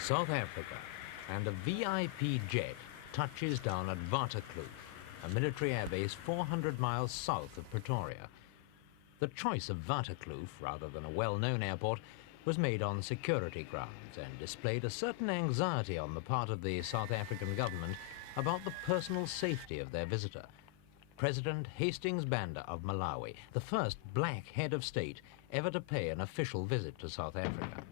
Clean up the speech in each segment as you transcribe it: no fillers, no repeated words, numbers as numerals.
South Africa, and a VIP jet touches down at Waterkloof, a military airbase 400 miles south of Pretoria. The choice of Waterkloof, rather than a well-known airport, was made on security grounds and displayed a certain anxiety on the part of the South African government about the personal safety of their visitor, President Kamuzu Banda of Malawi, the first black head of state ever to pay an official visit to South Africa.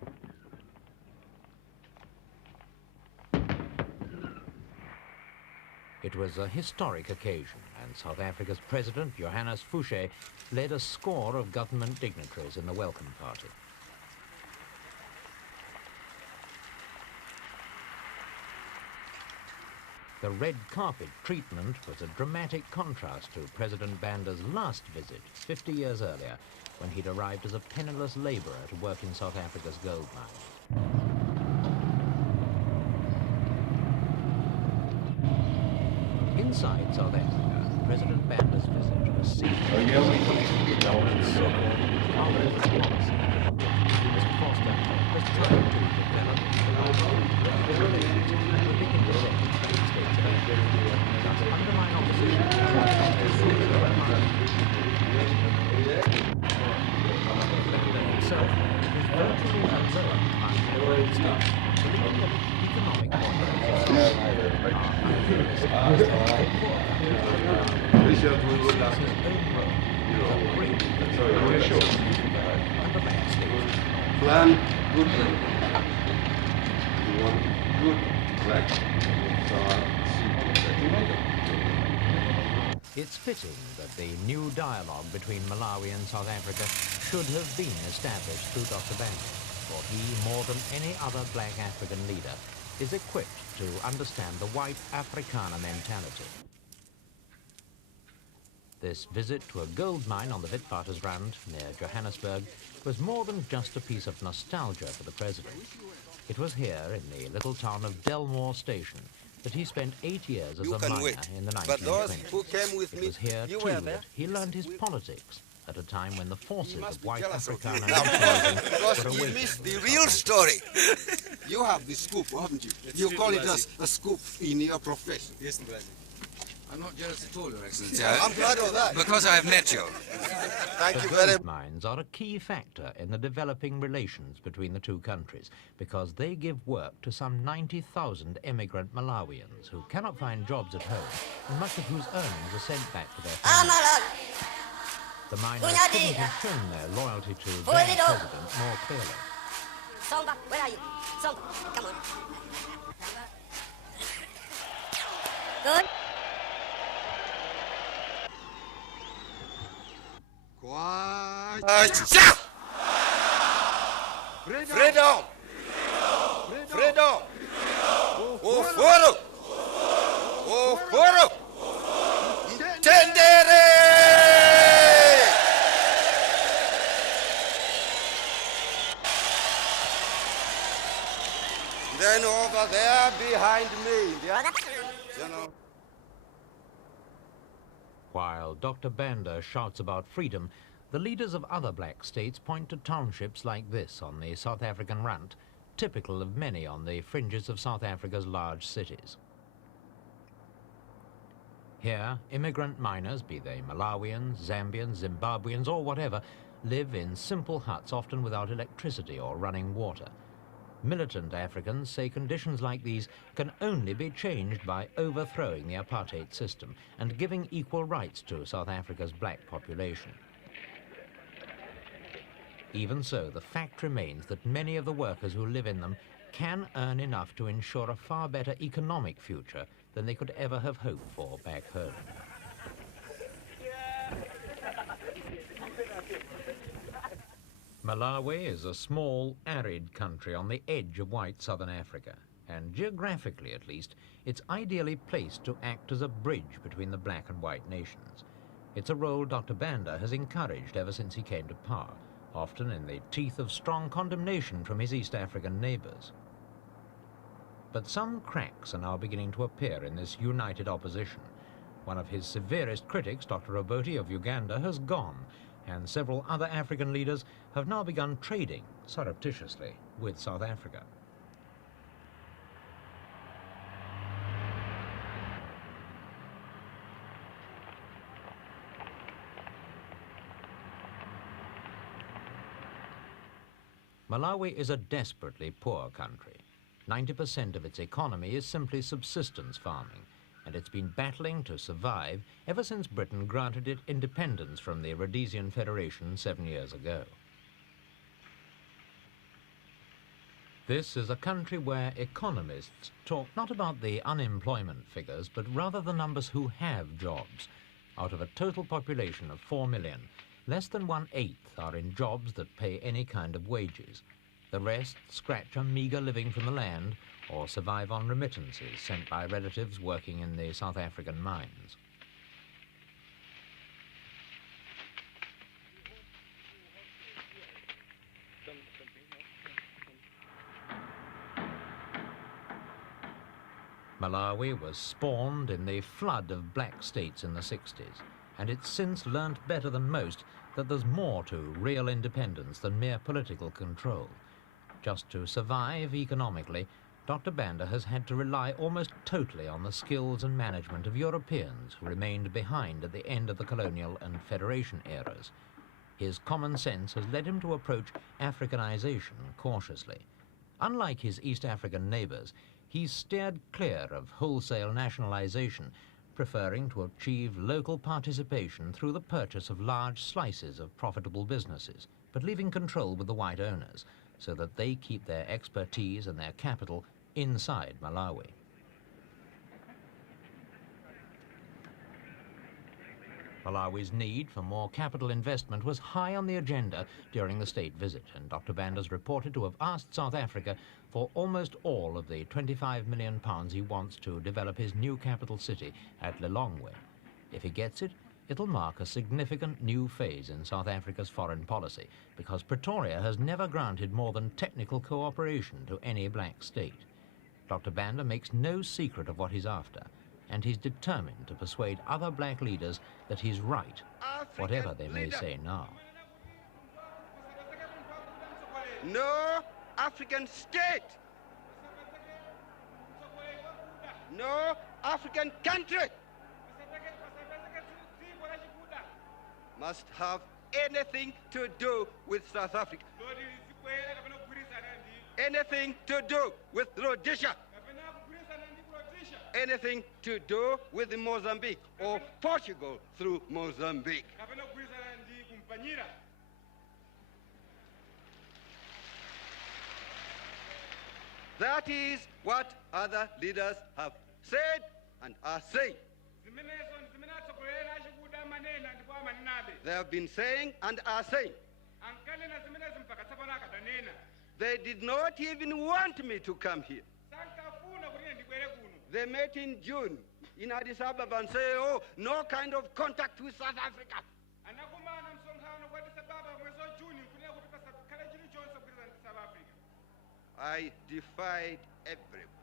It was a historic occasion, and South Africa's President, Johannes Fouché, led a score of government dignitaries in the welcome party. The red carpet treatment was a dramatic contrast to President Banda's last visit 50 years earlier, when he'd arrived as a penniless labourer to work in South Africa's gold mines. Inside South Africa, President Banda's visit was seen Plan good. You want good black. It's fitting that the new dialogue between Malawi and South Africa should have been established through Dr. Banda, for he, more than any other black African leader, is equipped to understand the white Afrikaner mentality. This visit to a gold mine on the Witwatersrand near Johannesburg was more than just a piece of nostalgia for the president. It was here, in the little town of Delmore Station, that he spent 8 years as a miner in the 1920s. But those who came with it me, was here, you too, were there? that he learned his politics at a time when the forces of white Afrikaner because were you awakening. missed the real story. You have the scoop, haven't you? You call it a scoop in your profession. Yes, I'm not jealous at all, Your Excellency. I'm glad of that. Because I have met you. Thank The you very gold mines are a key factor in the developing relations between the two countries because they give work to some 90,000 immigrant Malawians who cannot find jobs at home and much of whose earnings are sent back to their families. The miners couldn't have shown their loyalty to their president more clearly. Songa, where are you? Songa, come on. Good. Freedom! Freedom! Ufuru! Ufuru! Tendere! Then over there behind me, General. While Dr. Banda shouts about freedom, the leaders of other black states point to townships like this on the South African Rand, typical of many on the fringes of South Africa's large cities. Here, immigrant miners, be they Malawians, Zambians, Zimbabweans, or whatever, live in simple huts, often without electricity or running water. Militant Africans say conditions like these can only be changed by overthrowing the apartheid system and giving equal rights to South Africa's black population. Even so, the fact remains that many of the workers who live in them can earn enough to ensure a far better economic future than they could ever have hoped for back home. Malawi is a small, arid country on the edge of white southern Africa, and geographically at least, it's ideally placed to act as a bridge between the black and white nations. It's a role Dr. Banda has encouraged ever since he came to power, often in the teeth of strong condemnation from his East African neighbours. But some cracks are now beginning to appear in this united opposition. One of his severest critics, Dr. Obote of Uganda, has gone, and several other African leaders have now begun trading, surreptitiously, with South Africa. Malawi is a desperately poor country. 90% of its economy is simply subsistence farming, and it's been battling to survive ever since Britain granted it independence from the Rhodesian Federation 7 years ago. This is a country where economists talk not about the unemployment figures, but rather the numbers who have jobs. Out of a total population of 4 million, less than 1/8 are in jobs that pay any kind of wages. The rest scratch a meagre living from the land or survive on remittances sent by relatives working in the South African mines. Malawi was spawned in the flood of black states in the 60s, and it's since learnt better than most that there's more to real independence than mere political control. Just to survive economically, Dr. Banda has had to rely almost totally on the skills and management of Europeans who remained behind at the end of the colonial and federation eras. His common sense has led him to approach Africanization cautiously. Unlike his East African neighbors, he's steered clear of wholesale nationalization, preferring to achieve local participation through the purchase of large slices of profitable businesses, but leaving control with the white owners, so that they keep their expertise and their capital inside Malawi. Malawi's need for more capital investment was high on the agenda during the state visit, and Dr. Banda's reported to have asked South Africa for almost all of the £25 million he wants to develop his new capital city at Lilongwe. If he gets it, it'll mark a significant new phase in South Africa's foreign policy, because Pretoria has never granted more than technical cooperation to any black state. Dr. Banda makes no secret of what he's after, and he's determined to persuade other black leaders that he's right, whatever they may say now. No African state, no African country must have anything to do with South Africa, anything to do with Rhodesia, anything to do with Mozambique or Portugal through Mozambique. That is what other leaders have said and are saying. They have been saying and are saying. They did not even want me to come here. They met in June in Addis Ababa and say, oh, no kind of contact with South Africa. I defied everyone.